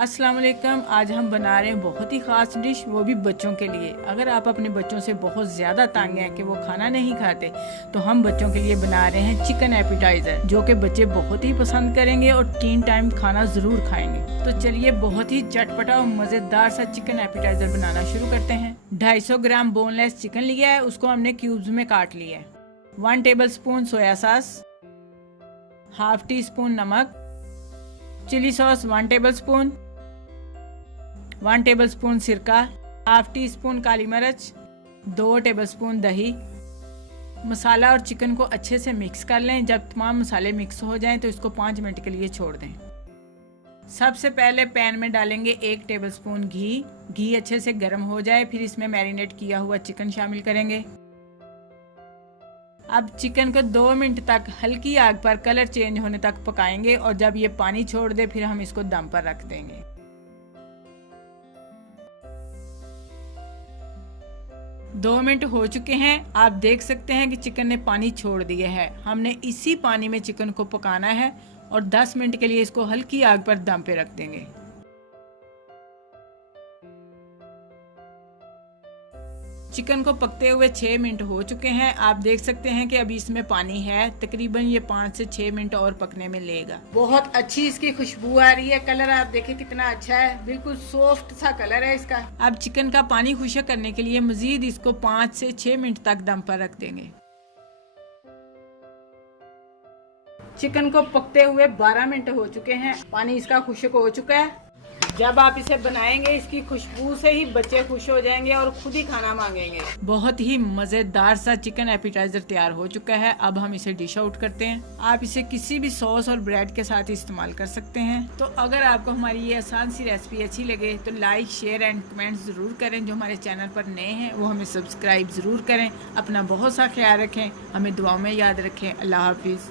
अस्सलाम वालेकुम। आज हम बना रहे हैं बहुत ही ख़ास डिश, वो भी बच्चों के लिए। अगर आप अपने बच्चों से बहुत ज़्यादा तंग हैं कि वो खाना नहीं खाते, तो हम बच्चों के लिए बना रहे हैं चिकन एपिटाइज़र, जो कि बच्चे बहुत ही पसंद करेंगे और 3 टाइम खाना ज़रूर खाएंगे। तो चलिए बहुत ही चटपटा और मज़ेदार सा चिकन एपिटाइज़र बनाना शुरू करते हैं। 250 ग्राम बोनलेस चिकन लिया है, उसको हमने क्यूब्स में काट लिया है। 1 table spoon soya sauce, half tea spoon नमक, chilli sauce 1 table spoon, 1 table spoon सिरका, हाफ टी स्पून काली मिर्च, 2 टेबल स्पून दही। मसाला और चिकन को अच्छे से मिक्स कर लें। जब तमाम मसाले मिक्स हो जाएं तो इसको 5 मिनट के लिए छोड़ दें। सबसे पहले पैन में डालेंगे 1 टेबल स्पून घी। घी अच्छे से गर्म हो जाए, फिर इसमें मैरिनेट किया हुआ चिकन शामिल करेंगे। अब चिकन को 2 मिनट तक हल्की आग पर कलर चेंज होने तक पकाएंगे और जब ये पानी छोड़ दे फिर हम इसको दम पर रख देंगे। दो मिनट हो चुके हैं। आप देख सकते हैं कि चिकन ने पानी छोड़ दिया है। हमने इसी पानी में चिकन को पकाना है और 10 मिनट के लिए इसको हल्की आग पर दम पे रख देंगे। चिकन को पकते हुए 6 मिनट हो चुके हैं। आप देख सकते हैं कि अभी इसमें पानी है। तकरीबन ये 5 से 6 मिनट और पकने में लेगा। बहुत अच्छी इसकी खुशबू आ रही है। कलर आप देखिए कितना अच्छा है, बिल्कुल सॉफ्ट सा कलर है इसका। अब चिकन का पानी खुश्क करने के लिए मजीद इसको 5 से 6 मिनट तक दम पर रख देंगे। चिकन को पकते हुए 12 मिनट हो चुके हैं। पानी इसका खुश्क हो चुका है। जब आप इसे बनाएंगे, इसकी खुशबू से ही बच्चे खुश हो जाएंगे और खुद ही खाना मांगेंगे। बहुत ही मजेदार सा चिकन एपिटाइजर तैयार हो चुका है। अब हम इसे डिश आउट करते हैं। आप इसे किसी भी सॉस और ब्रेड के साथ इस्तेमाल कर सकते हैं। तो अगर आपको हमारी ये आसान सी रेसिपी अच्छी लगे तो लाइक, शेयर एंड कमेंट जरूर करें। जो हमारे चैनल पर नए हैं वो हमें सब्सक्राइब जरूर करें। अपना बहुत सा ख्याल रखें, हमें दुआओं में याद रखें। अल्लाह हाफिज।